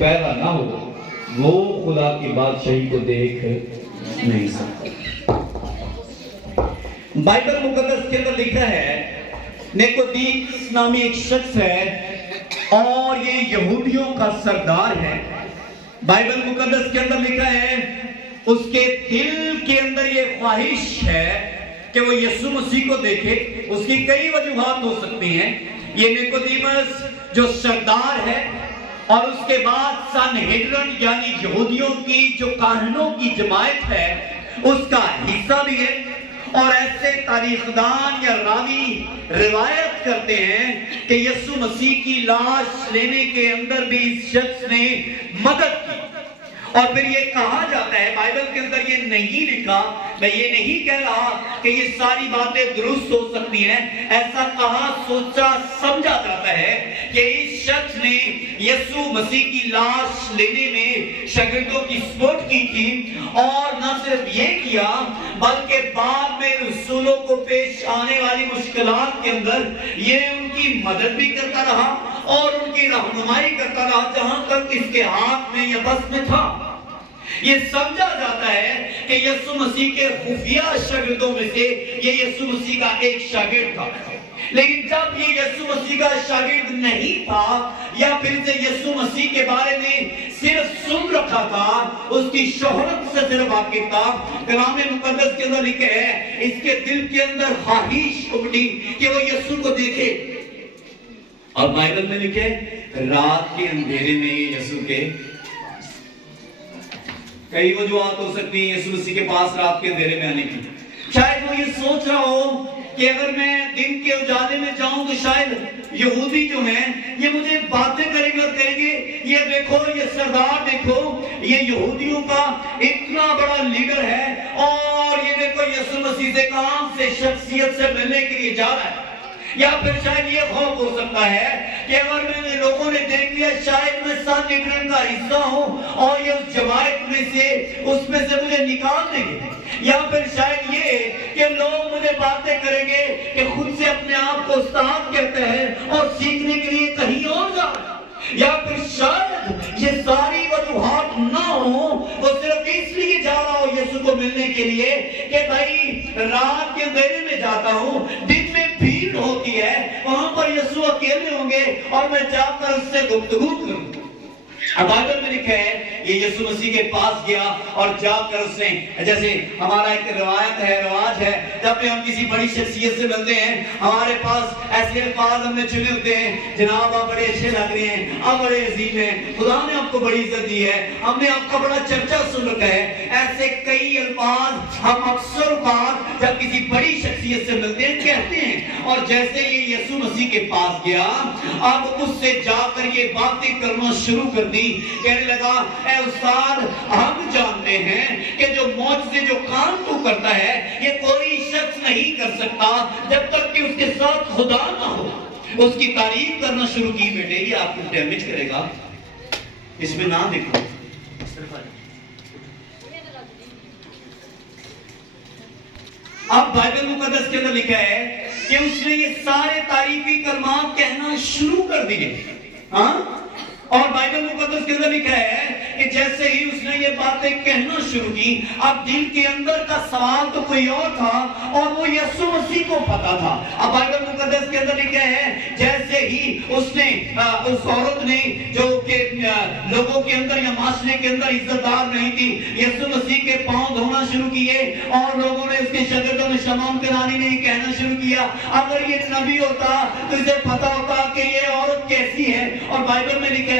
پیدا نہ ہو وہ خدا کی بادشاہی کو دیکھ نہیں سکتا۔ بائبل مقدس کے اندر لکھا ہے نیکودیمس نامی ایک شخص ہے اور یہ یہودیوں کا سردار ہے۔ بائبل مقدس کے اندر لکھا ہے اس کے دل کے اندر یہ خواہش ہے کہ وہ یسوع مسیح کو دیکھے۔ اس کی کئی وجوہات ہو سکتی ہیں۔ یہ نیکودیمس جو سردار ہے اور اس کے بعد سنہدرن یعنی یہودیوں کی جو کاہنوں کی جماعت ہے اس کا حصہ بھی ہے، اور ایسے تاریخ دان یا راوی روایت کرتے ہیں کہ یسوع مسیح کی لاش لینے کے اندر بھی اس شخص نے مدد کی۔ اور پھر یہ کہا جاتا ہے، بائبل کے اندر یہ نہیں لکھا، میں یہ نہیں کہہ رہا کہ یہ ساری باتیں درست ہو سکتی ہیں، ایسا کہا سوچا سمجھا جاتا ہے کہ اس شخص نے یسوع مسیح کی لاش لینے میں شاگردوں کی سپورٹ کی تھی، اور نہ صرف یہ کیا بلکہ بعد میں رسولوں کو پیش آنے والی مشکلات کے اندر یہ ان کی مدد بھی کرتا رہا اور ان کی رہنمائی کرتا رہا جہاں تک اس کے ہاتھ میں یا بس میں تھا۔ یہ سمجھا جاتا ہے کہ یسوع مسیح کے خفیہ شاگردوں میں سے یہ یسوع مسیح کا ایک شاگرد تھا، لیکن جب یہ یسوع مسیح کا شاگرد نہیں تھا یا پھر سے یسوع مسیح کے بارے میں صرف سن رکھا تھا، اس کی شہرت سے صرف واقف تھا، کلام مقدس کے اندر لکھا ہے اس کے دل کے اندر خواہش اٹھی کہ وہ یسوع کو دیکھے، اور بائبل میں لکھے رات کے اندھیرے میں یسوع کے کئی وجوہات ہو سکتی ہیں یسوع مسیح کے پاس رات کے اندھیرے میں آنے کی۔ شاید وہ یہ سوچ رہا ہو کہ اگر میں دن کے اجالے میں جاؤں تو شاید یہودی جو ہیں یہ مجھے باتیں کریں گے اور کہیں گے یہ دیکھو یہ سردار دیکھو یہ یہودیوں کا اتنا بڑا لیڈر ہے اور یہ دیکھو یسوع مسیح سے کام سے شخصیت سے ملنے کے لیے جا رہا ہے۔ یا پھر شاید یہ خوف ہو سکتا ہے کہ اگر میں نے لوگوں نے دیکھ لیا شاید میں سنہدرن کا حصہ ہوں اور یہ اس جماعت میں سے اس میں سے مجھے نکال دیں گے، یا پھر شاید یہ کہ لوگ مجھے باتیں کریں گے کہ خود سے اپنے آپ کو استاد کہتے ہیں اور سیکھنے کے لیے کہیں اور جا رہے ہیں، یا پھر شاید یہ ساری وجوہات نہ ہوں وہ صرف اس لیے جا رہا ہو یسوع کو ملنے کے لیے کہ بھائی رات کے اندھیرے میں جاتا ہوں، دن میں بھیڑ ہوتی ہے، وہاں پر یسوع اکیلے ہوں گے اور میں جا کر اس سے گفتگو کروں۔ بائبل میں لکھا ہے یہ یسوع مسیح کے پاس گیا اور جا کر اس نے، جیسے ہمارا ایک روایت ہے رواج ہے جب بھی ہم کسی بڑی شخصیت سے ملتے ہیں ہمارے پاس ایسے الفاظ ہم نے چنے ہوتے ہیں، جناب آپ بڑے اچھے لگ رہے ہیں، آپ بڑے عظیم ہیں، خدا نے آپ کو بڑی عزت دی ہے، ہم نے آپ کا بڑا چرچا سن رکھا ہے۔ ایسے کئی الفاظ ہم اکثر اوقات جب کسی بڑی شخصیت سے ملتے ہیں کہتے ہیں، اور جیسے یہ یسوع مسیح کے پاس گیا اب اس سے جا کر یہ باتیں کرنا شروع کر دی، کہنے لگا اے استاد ہم جانتے ہیں کہ جو معجزے جو کام تو کرتا ہے یہ کوئی شخص نہیں کر سکتا جب تک کہ اس کے ساتھ خدا نہ ہو۔ اس کی تعریف کرنا شروع کی۔ بیٹے یہ آپ کو ڈیمیج کرے گا، اس میں نہ دیکھو۔ اب بائبل مقدس کے اندر لکھا ہے کہ اس نے یہ سارے تعریفی کلمات کہنا شروع کر دیے، ہاں، اور بائبل مقدس کے اندر لکھا ہے کہ جیسے ہی اس نے یہ باتیں کہنا شروع کی اب دل کے اندر کا سوال تو کوئی اور تھا اور وہ یسوع مسیح کو پتا تھا۔ اب بائبل مقدس کے اندر لکھا ہے جیسے ہی اس نے اس عورت نے جو کہ لوگوں کے اندر یا معاشرے کے اندر عزت دار نہیں تھی یسوع مسیح کے پاؤں دھونا شروع کیے اور لوگوں نے اس کے شاگردوں میں شمام کرانی نہیں کہنا شروع کیا، اگر یہ نبی ہوتا تو اسے پتا ہوتا کہ یہ عورت کیسی ہے۔ اور بائبل میں لکھا ہے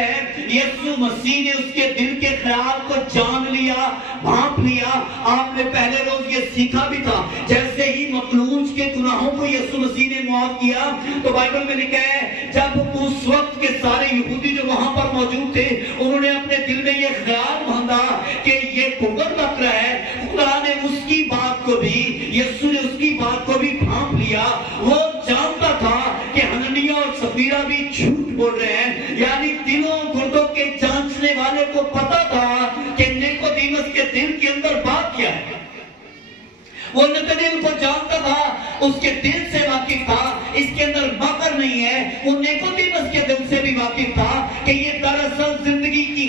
یسوع مسیح نے اس کے دل کے خیال کو جان لیا، بھانپ لیا۔ آپ نے پہلے روز یہ سیکھا بھی تھا جیسے ہی مخلوق کے گناہوں کو یسوع مسیح نے معاف کیا تو بائبل میں لکھا ہے جب اس وقت کے سارے یہودی جو وہاں پر موجود تھے انہوں نے اپنے دل میں یہ خیال باندھا کہ یہ بھگت بکرا ہے، خدا نے اس کی بات کو بھی یسوع نے اس کی بات کو بھی بھانپ لیا۔ وہ جانتا تھا کہ حنانیہ اور سفیرہ بھی جھوٹ بول رہے ہیں، یعنی دلوں گردوں کے جانچنے والے کو پتا تھا کہ نیکودیمس کے دل کے اندر بات کیا ہے۔ وہ نیکودیمس کو جانتا تھا، اس کے دل سے واقف تھا، اس کے اندر مکر نہیں ہے۔ وہ نیکودیمس کے دل سے بھی واقف تھا کہ یہ دراصل زندگی کی